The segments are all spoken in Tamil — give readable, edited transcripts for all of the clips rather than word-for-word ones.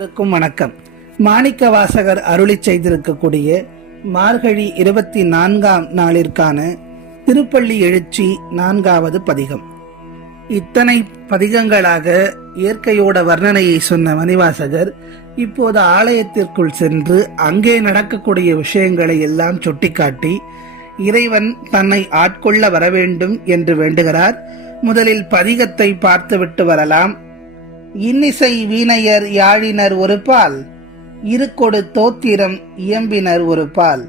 வணக்கம். மாணிக்க வாசகர் அருளி செய்திருக்கக்கூடிய மார்கழி 24ஆம் நாளிற்கான திருப்பள்ளி எழுச்சி 4வது பதிகம். இத்தனை பதிகங்களாக இயற்கையோட வர்ணனையை சொன்ன மணிவாசகர் இப்போது ஆலயத்திற்குள் சென்று அங்கே நடக்கக்கூடிய விஷயங்களை எல்லாம் சுட்டிக்காட்டி இறைவன் தன்னை ஆட்கொள்ள வரவேண்டும் என்று வேண்டுகிறார். முதலில் பதிகத்தை பார்த்துவிட்டு வரலாம். இன்னிசை வீணையர் யாழினர் ஒரு பால், இருக்கொடு தோத்திரம் இயம்பினர் ஒரு பால்,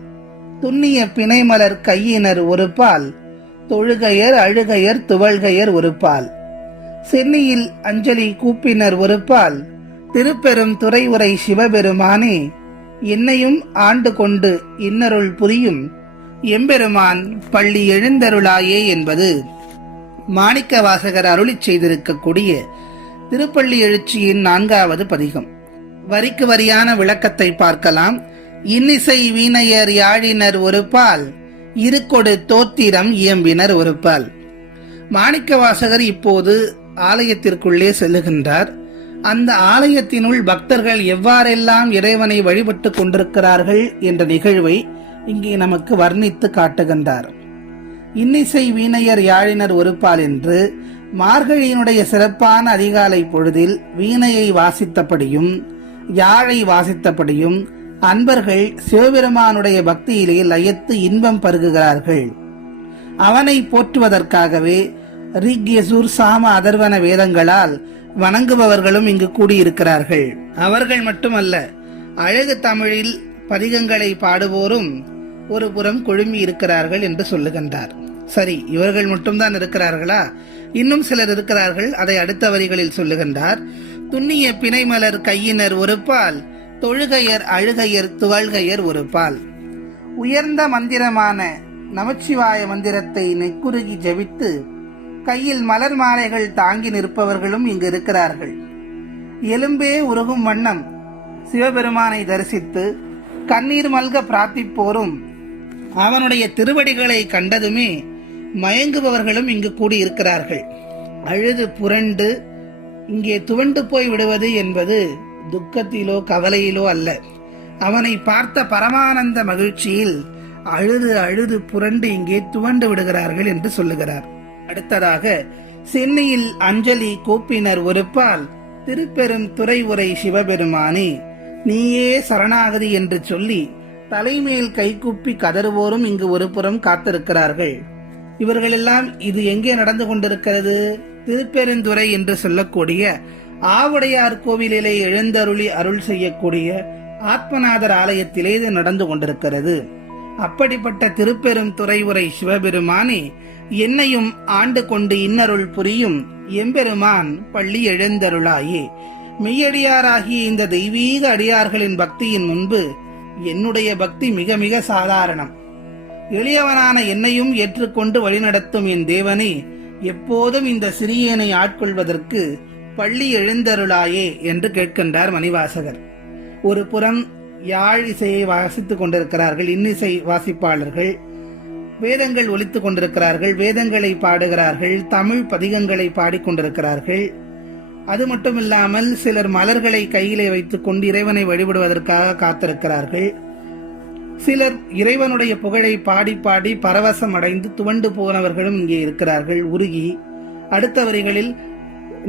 துண்ணிய பிணைமலர் கையினர் ஒரு பால், தொழுகையர் அழுகையர் துவள்கையர் ஒரு பால், சென்னியில் அஞ்சலி கூப்பினர் ஒரு பால், திருப்பெரும் துறை உரை சிவபெருமானே என்னையும் ஆண்டு கொண்டு இன்னருள் புரியும் எம்பெருமான் பள்ளி எழுந்தருளாயே என்பது மாணிக்க வாசகர் அருளி செய்திருக்கக்கூடிய திருப்பள்ளி எழுச்சியின் 4வது பதிகம். வரிக்கு வரியான விளக்கத்தை பார்க்கலாம். இன்னிசை வீணையர் யாழினர் ஒரு பால், இருக்கொடு தோத்திரம் இயம்பினர் ஒரு பால். மாணிக்க வாசகர் இப்போது ஆலயத்திற்குள்ளே செல்லுகின்றார். அந்த ஆலயத்தினுள் பக்தர்கள் எவ்வாறெல்லாம் இறைவனை வழிபட்டு கொண்டிருக்கிறார்கள் என்ற நிகழ்வை இங்கே நமக்கு வர்ணித்து காட்டுகின்றார். இன்னிசை வீணையர் யாழினர் ஒரு பால் என்று மார்கழியினுடைய சிறப்பான அதிகாலை பொழுதில் வீணையை வாசித்தபடியும் யாழை வாசித்தபடியும் அன்பர்கள் சிவபெருமானுடைய பக்தியிலே லயத்து இன்பம் பருகுகிறார்கள். அவனை போற்றுவதற்காகவே ரிக் யசுர் சாம அதர்வன வேதங்களால் வணங்குபவர்களும் இங்கு கூடியிருக்கிறார்கள். அவர்கள் மட்டுமல்ல, அழகு தமிழில் பதிகங்களை பாடுவோரும் ஒரு புறம் குழுமி இருக்கிறார்கள் என்று சொல்லுகின்றார். சரி, இவர்கள் மட்டும்தான் இருக்கிறார்களா? இன்னும் சிலர் இருக்கிறார்கள். அதை அடுத்த வரிகளில் சொல்லுகின்றார். துண்ணிய பிணைமலர் கையினர் ஒரு பால், தொழுகையர் அழுகையர் துவள்கையர் ஒரு பால். உயர்ந்த மந்திரமான நமச்சிவாய மந்திரத்தை நெக்குருகி ஜபித்து கையில் மலர் மாலைகள் தாங்கி நிற்பவர்களும் இங்கு இருக்கிறார்கள். எலும்பே உருகும் வண்ணம் சிவபெருமானை தரிசித்து கண்ணீர் மல்க பிரார்த்திப்போரும் அவனுடைய திருவடிகளை கண்டதுமே மயங்குபவர்களும் இங்கு கூடியிருக்கிறார்கள். அழுது புரண்டு இங்கே துவண்டு போய் விடுவது என்பது துக்கத்திலோ கவலையிலோ அல்ல. அவனை பார்த்த பரமானந்த மகிழ்ச்சியில் அழுது அழுது புரண்டு இங்கே துவண்டு விடுகிறார்கள் என்று சொல்லுகிறார். அடுத்ததாக, சென்னியில் அஞ்சலி கூப்பினர் ஒரு பால், திருப்பெரும் துறை உரை சிவபெருமானே நீயே சரணாகதி என்று சொல்லி தலைமேல் கைகூப்பி கதறுவோரும் இங்கு ஒரு புறம் காத்திருக்கிறார்கள். இவர்களெல்லாம் இது எங்கே நடந்து கொண்டிருக்கிறது? திருப்பெருந்துறை என்று சொல்லக்கூடிய ஆவுடையார் கோவிலிலே எழுந்தருளி அருள் செய்யக்கூடிய ஆத்மநாதர் ஆலயத்திலே இது நடந்து கொண்டிருக்கிறது. அப்படிப்பட்ட திருப்பெரும் துறை உரை சிவபெருமானே என்னையும் ஆண்டு கொண்டு இன்னருள் புரியும் எம்பெருமான் பள்ளி எழுந்தருளாயே. மெய்யடியாராகிய இந்த தெய்வீக அடியார்களின் பக்தியின் முன்பு என்னுடைய பக்தி மிக மிக சாதாரணம். எளியவனான என்னையும் ஏற்றுக்கொண்டு வழிநடத்தும் என் தேவனே எப்போதும் இந்த சிறியனை ஆட்கொள்வதற்கு பள்ளி எழுந்தருளாயே என்று கேட்கின்றார் மணிவாசகர். ஒரு புறம் யாழ் இசையை வாசித்துக் கொண்டிருக்கிறார்கள் இன்னிசை வாசிப்பாளர்கள். வேதங்கள் ஒலித்துக் கொண்டிருக்கிறார்கள், வேதங்களை பாடுகிறார்கள், தமிழ் பதிகங்களை பாடிக்கொண்டிருக்கிறார்கள். அது மட்டுமில்லாமல் சிலர் மலர்களை கையிலே வைத்துக் கொண்டு இறைவனை வழிபடுவதற்காக காத்திருக்கிறார்கள். சிலர் இறைவனுடைய புகழை பாடி பாடி பரவசம் அடைந்து துவண்டு போனவர்களும் இங்கே இருக்கிறார்கள் உருகி. அடுத்த வரிகளில்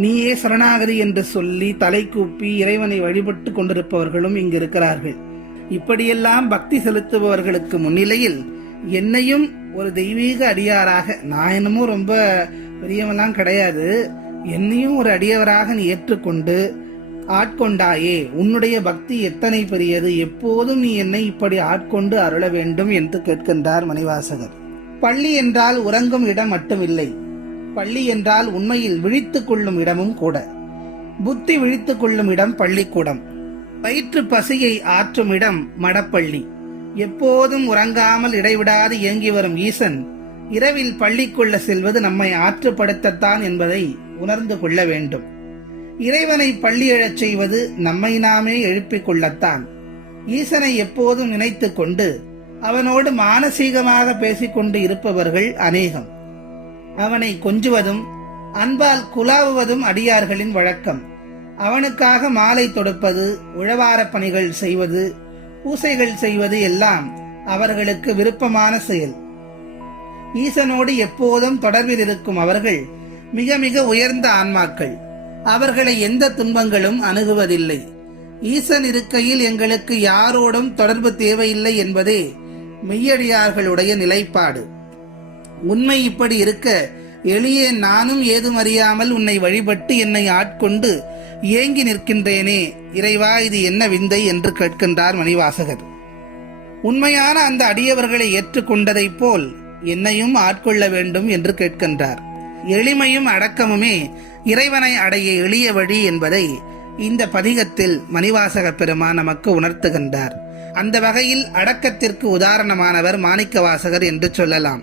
நீயே சரணாகதி என்று சொல்லி தலை கூப்பி இறைவனை வழிபட்டு கொண்டிருப்பவர்களும் இங்கு இருக்கிறார்கள். இப்படியெல்லாம் பக்தி செலுத்துபவர்களுக்கு முன்னிலையில் என்னையும் ஒரு தெய்வீக அடியாராக, நான் என்னமோ ரொம்ப பெரியவெல்லாம் கிடையாது, என்னையும் ஒரு அடியவராக நீ ஏற்றுக்கொண்டு ஆட்கொண்டாயே, உன்னுடைய பக்தி எத்தனை பெரியது, எப்போதும் நீ என்னை இப்படி ஆட்கொண்டு அருள வேண்டும் என்று கேட்கின்றார் மணிவாசகர். பள்ளி என்றால் உறங்கும் இடம் மட்டுமில்லை, பள்ளி என்றால் உண்மையில் விழித்துக் கொள்ளும் இடமும் கூட. புத்தி விழித்துக் கொள்ளும் இடம் பள்ளிக்கூடம், வயிற்று பசியை ஆற்றும் இடம் மடப்பள்ளி. எப்போதும் உறங்காமல் இடைவிடாது இயங்கி வரும் ஈசன் இரவில் பள்ளிக்குள்ள செல்வது நம்மை ஆற்றுப்படுத்தத்தான் என்பதை உணர்ந்து கொள்ள வேண்டும். இறைவனை பள்ளி எழச் செய்வது நம்மை நாமே எழுப்பிக் கொள்ளத்தான். ஈசனை எப்போதும் நினைத்து கொண்டு அவனோடு மானசீகமாக பேசிக்கொண்டு இருப்பவர்கள் அநேகம். அவனை கொஞ்சுவதும் அன்பால் குலாவுவதும் அடியார்களின் வழக்கம். அவனுக்காக மாலை தொடுப்பது, உழவார பணிகள் செய்வது, பூசைகள் செய்வது எல்லாம் அவர்களுக்கு விருப்பமான செயல். ஈசனோடு எப்போதும் தொடர்பில் இருக்கும் அவர்கள் மிக மிக உயர்ந்த ஆன்மாக்கள். அவர்களை எந்த துன்பங்களும் அணுகுவதில்லை. ஈசன் இருக்கையில் எங்களுக்கு யாரோடும் தொடர்பு தேவையில்லை என்பதே மெய்யடியார்களுடைய நிலைப்பாடு. உண்மை இப்படி இருக்க எளிய நானும் ஏதும் அறியாமல் உன்னை வழிபட்டு என்னை ஆட்கொண்டு ஏங்கி நிற்கின்றேனே, இறைவா இது என்ன விந்தை என்று கேட்கின்றார் மணிவாசகர். உண்மையான அந்த அடியவர்களை ஏற்றுக்கொண்டதைப் போல் என்னையும் ஆட்கொள்ள வேண்டும் என்று கேட்கின்றார். எளிமையும் அடக்கமுமே இறைவனை அடைய எளிய வழி என்பதை இந்த பதிகத்தில் மணிவாசக பெருமான் நமக்கு உணர்த்துகின்றார். அந்த வகையில் அடக்கத்திற்கு உதாரணமானவர் மாணிக்கவாசகர் என்று சொல்லலாம்.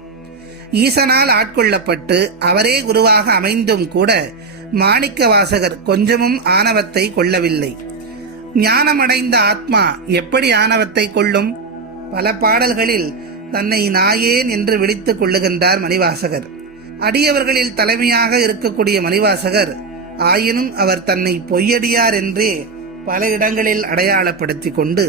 ஈசனால் ஆட்கொள்ளப்பட்டு அவரே குருவாக அமைந்தும் கூட மாணிக்கவாசகர் கொஞ்சமும் ஆணவத்தை கொள்ளவில்லை. ஞானமடைந்த ஆத்மா எப்படி ஆணவத்தை கொள்ளும்? பல பாடல்களில் தன்னை நாயேன் என்று விழித்துக் கொள்ளுகின்றார் மணிவாசகர். அடியவர்களில் தலைமையாக இருக்கக்கூடிய மணிவாசகர் ஆயினும் அவர் தன்னை பொய்யடியார் என்றே பல இடங்களில் அடையாளப்படுத்தி கொண்டு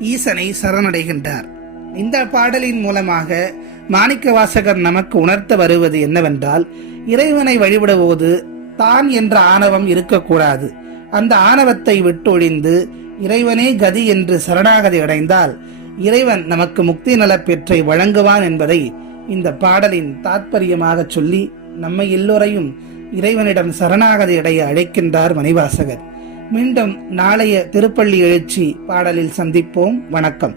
ஈசனை சரணடைகின்றார். இந்த பாடலின் மூலமாக மாணிக்கவாசகர் நமக்கு உணர்த்த வருவது என்னவென்றால், இறைவனை வழிபடும்போது தான் என்ற ஆணவம் இருக்கக்கூடாது. அந்த ஆணவத்தை விட்டொழிந்து இறைவனே கதி என்று சரணாகதி அடைந்தால் இறைவன் நமக்கு முக்தி நலப் பெற்றை வழங்குவான் என்பதை இந்த பாடலின் தாத்பரியமாக சொல்லி நம்மை எல்லோரையும் இறைவனிடம் சரணாகதி அடைய அழைக்கின்றார் மணிவாசகர். மீண்டும் நாளைய திருப்பள்ளி எழுச்சி பாடலில் சந்திப்போம். வணக்கம்.